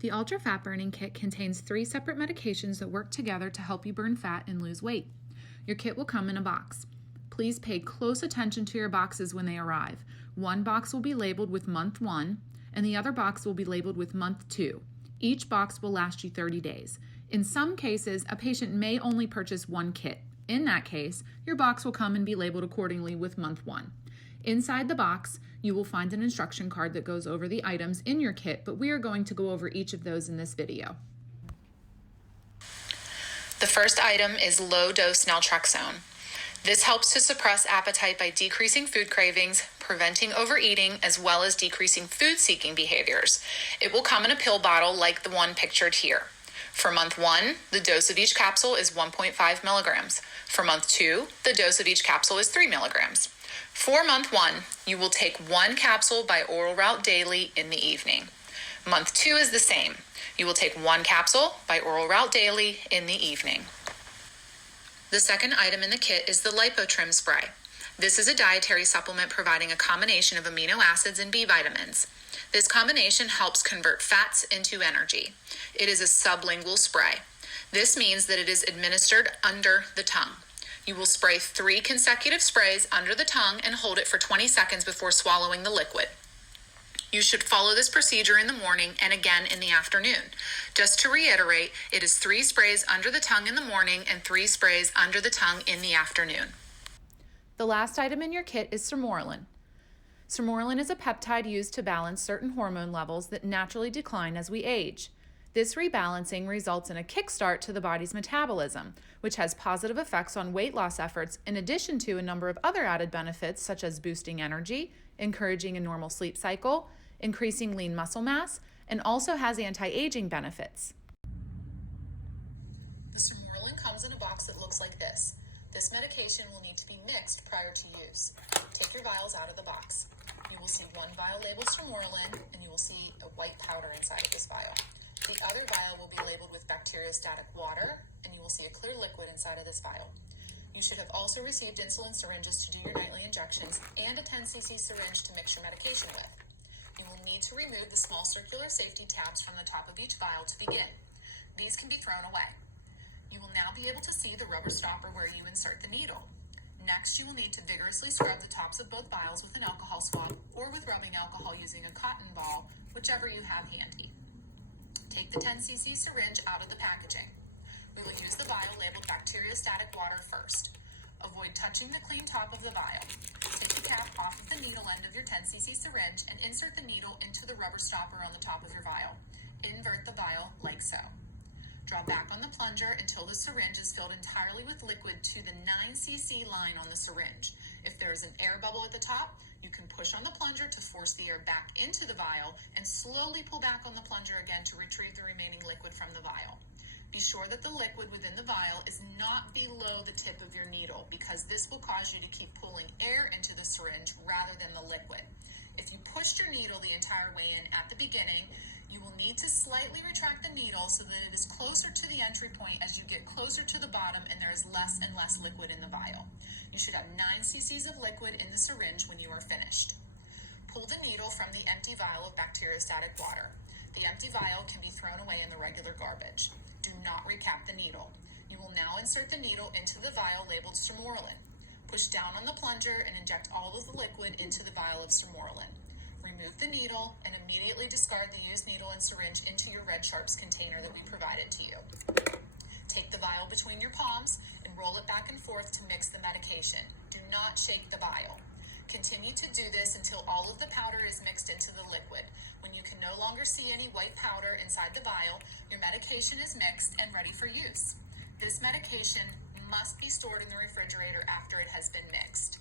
The Ultra Fat Burning Kit contains 3 separate medications that work together to help you burn fat and lose weight. Your kit will come in a box. Please pay close attention to your boxes when they arrive. One box will be labeled with month 1, and the other box will be labeled with month 2. Each box will last you 30 days. In some cases, a patient may only purchase one kit. In that case, your box will come and be labeled accordingly with month 1. Inside the box, you will find an instruction card that goes over the items in your kit, but we are going to go over each of those in this video. The first item is low-dose naltrexone. This helps to suppress appetite by decreasing food cravings, preventing overeating, as well as decreasing food-seeking behaviors. It will come in a pill bottle like the one pictured here. For month 1, the dose of each capsule is 1.5 milligrams. For month 2, the dose of each capsule is 3 milligrams. For month 1, you will take 1 capsule by oral route daily in the evening. Month 2 is the same. You will take 1 capsule by oral route daily in the evening. The second item in the kit is the Lipotrim spray. This is a dietary supplement providing a combination of amino acids and B vitamins. This combination helps convert fats into energy. It is a sublingual spray. This means that it is administered under the tongue. You will spray 3 consecutive sprays under the tongue and hold it for 20 seconds before swallowing the liquid. You should follow this procedure in the morning and again in the afternoon. Just to reiterate, it is 3 sprays under the tongue in the morning and 3 sprays under the tongue in the afternoon. The last item in your kit is Sermorelin. Sermorelin is a peptide used to balance certain hormone levels that naturally decline as we age. This rebalancing results in a kickstart to the body's metabolism, which has positive effects on weight loss efforts in addition to a number of other added benefits such as boosting energy, encouraging a normal sleep cycle, increasing lean muscle mass, and also has anti-aging benefits. The Sermorelin comes in a box that looks like this. This medication will need to be mixed prior to use. Take your vials out of the box. You will see 1 vial labeled Sermorelin, and you will see a white powder inside of this vial. The other vial will be labeled with bacteriostatic water, and you will see a clear liquid inside of this vial. You should have also received insulin syringes to do your nightly injections and a 10 cc syringe to mix your medication with. You will need to remove the small circular safety tabs from the top of each vial to begin. These can be thrown away. You will now be able to see the rubber stopper where you insert the needle. Next, you will need to vigorously scrub the tops of both vials with an alcohol swab or with rubbing alcohol using a cotton ball, whichever you have handy. Take the 10 cc syringe out of the packaging. We will use the vial labeled bacteriostatic water first. Avoid touching the clean top of the vial. Take the cap off of the needle end of your 10 cc syringe and insert the needle into the rubber stopper on the top of your vial. Invert the vial like so. Draw back on the plunger until the syringe is filled entirely with liquid to the 9 cc line on the syringe. If there is an air bubble at the top, you can push on the plunger to force the air back into the vial and slowly pull back on the plunger again to retrieve the remaining liquid from the vial. Be sure that the liquid within the vial is not below the tip of your needle because this will cause you to keep pulling air into the syringe rather than the liquid. If you pushed your needle the entire way in at the beginning, you will need to slightly retract the needle so that it is closer to the entry point as you get closer to the bottom and there is less and less liquid in the vial. You should have 9 cc's of liquid in the syringe when you are finished. Pull the needle from the empty vial of bacteriostatic water. The empty vial can be thrown away in the regular garbage. Do not recap the needle. You will now insert the needle into the vial labeled Sermorelin. Push down on the plunger and inject all of the liquid into the vial of Sermorelin. Remove the needle and immediately discard the used needle and syringe into your Red Sharps container that we provided to you. Take the vial between your palms and roll it back and forth to mix the medication. Do not shake the vial. Continue to do this until all of the powder is mixed into the liquid. When you can no longer see any white powder inside the vial, your medication is mixed and ready for use. This medication must be stored in the refrigerator after it has been mixed.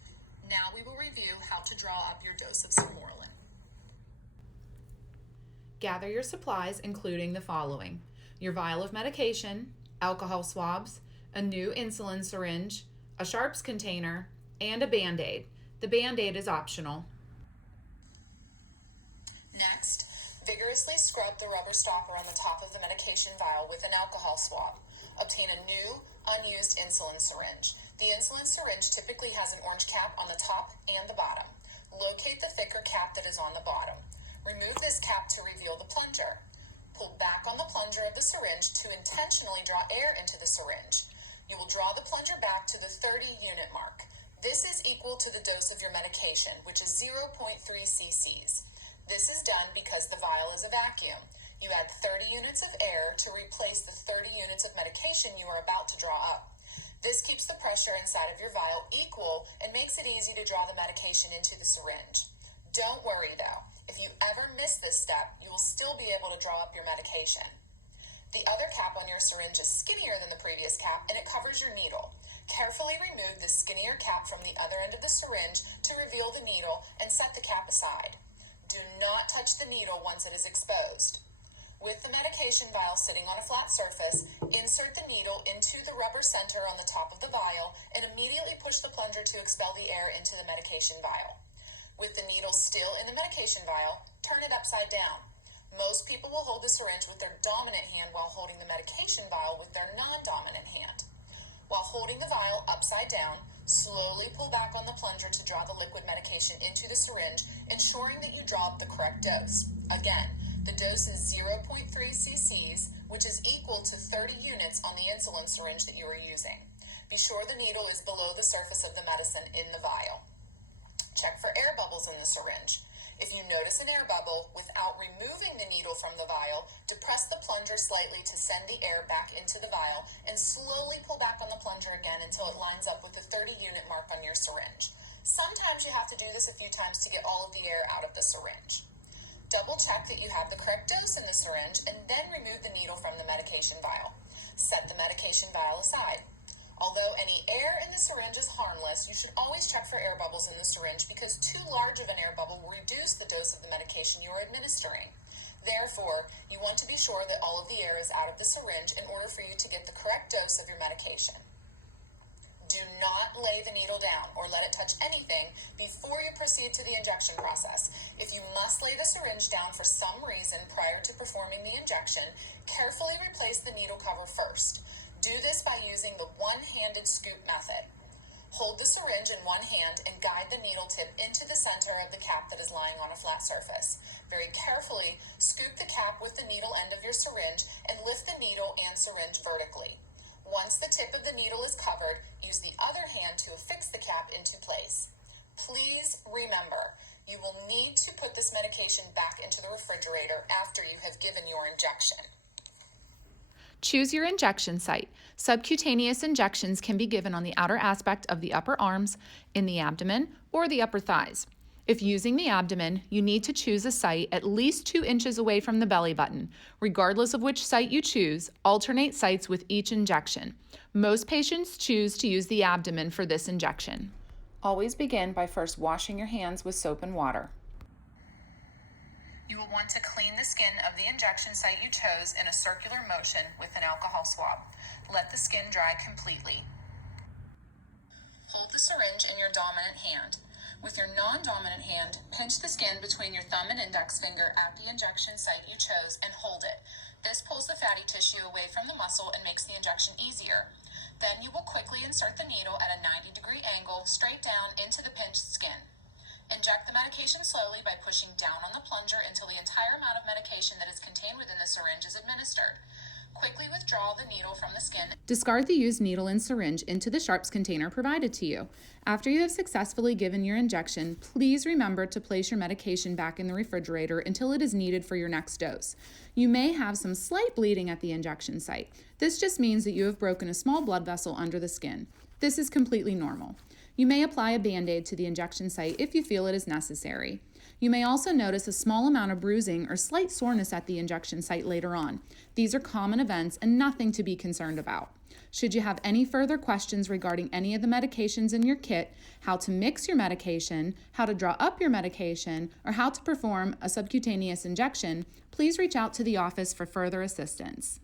Now we will review how to draw up your dose of Sermorelin. Gather your supplies, including the following: your vial of medication, alcohol swabs, a new insulin syringe, a Sharps container, and a Band-Aid. The Band-Aid is optional. Next, vigorously scrub the rubber stopper on the top of the medication vial with an alcohol swab. Obtain a new, unused insulin syringe. The insulin syringe typically has an orange cap on the top and the bottom. Locate the thicker cap that is on the bottom. Remove this cap to reveal the plunger. Pull back on the plunger of the syringe to intentionally draw air into the syringe. You will draw the plunger back to the 30-unit mark. This is equal to the dose of your medication, which is 0.3 cc's. This is done because the vial is a vacuum. You add 30 units of air to replace the 30 units of medication you are about to draw up. This keeps the pressure inside of your vial equal and makes it easy to draw the medication into the syringe. Don't worry though, if you ever miss this step, you will still be able to draw up your medication. The other cap on your syringe is skinnier than the previous cap and it covers your needle. Carefully remove the skinnier cap from the other end of the syringe to reveal the needle and set the cap aside. Do not touch the needle once it is exposed. With the medication vial sitting on a flat surface, insert the needle into the rubber center on the top of the vial and immediately push the plunger to expel the air into the medication vial. With the needle still in the medication vial, turn it upside down. Most people will hold the syringe with their dominant hand while holding the medication vial with their non-dominant hand. While holding the vial upside down, slowly pull back on the plunger to draw the liquid medication into the syringe, ensuring that you draw up the correct dose. Again, the dose is 0.3 cc's, which is equal to 30 units on the insulin syringe that you are using. Be sure the needle is below the surface of the medicine in the vial. Check for air bubbles in the syringe. If you notice an air bubble, without removing the needle from the vial, depress the plunger slightly to send the air back into the vial and slowly pull back on the plunger again until it lines up with the 30-unit mark on your syringe. Sometimes you have to do this a few times to get all of the air out of the syringe. Double check that you have the correct dose in the syringe and then remove the needle from the medication vial. Set the medication vial aside. Although any air in the syringe is harmless, you should always check for air bubbles in the syringe because too large of an air bubble will reduce the dose of the medication you are administering. Therefore, you want to be sure that all of the air is out of the syringe in order for you to get the correct dose of your medication. Do not lay the needle down or let it touch anything before you proceed to the injection process. If you must lay the syringe down for some reason prior to performing the injection, carefully replace the needle cover first. Do this by using the one-handed scoop method. Hold the syringe in one hand and guide the needle tip into the center of the cap that is lying on a flat surface. Very carefully, scoop the cap with the needle end of your syringe and lift the needle and syringe vertically. Once the tip of the needle is covered, use the other hand to affix the cap into place. Please remember, you will need to put this medication back into the refrigerator after you have given your injection. Choose your injection site. Subcutaneous injections can be given on the outer aspect of the upper arms, in the abdomen, or the upper thighs. If using the abdomen, you need to choose a site at least 2 inches away from the belly button. Regardless of which site you choose, alternate sites with each injection. Most patients choose to use the abdomen for this injection. Always begin by first washing your hands with soap and water. You will want to clean the skin of the injection site you chose in a circular motion with an alcohol swab. Let the skin dry completely. Hold the syringe in your dominant hand. With your non-dominant hand, pinch the skin between your thumb and index finger at the injection site you chose and hold it. This pulls the fatty tissue away from the muscle and makes the injection easier. Then you will quickly insert the needle at a 90-degree angle straight down into the pinched skin. Inject the medication slowly by pushing down on the plunger until the entire amount of medication that is contained within the syringe is administered. Quickly withdraw the needle from the skin. Discard the used needle and syringe into the sharps container provided to you. After you have successfully given your injection, please remember to place your medication back in the refrigerator until it is needed for your next dose. You may have some slight bleeding at the injection site. This just means that you have broken a small blood vessel under the skin. This is completely normal. You may apply a Band-Aid to the injection site if you feel it is necessary. You may also notice a small amount of bruising or slight soreness at the injection site later on. These are common events and nothing to be concerned about. Should you have any further questions regarding any of the medications in your kit, how to mix your medication, how to draw up your medication, or how to perform a subcutaneous injection, please reach out to the office for further assistance.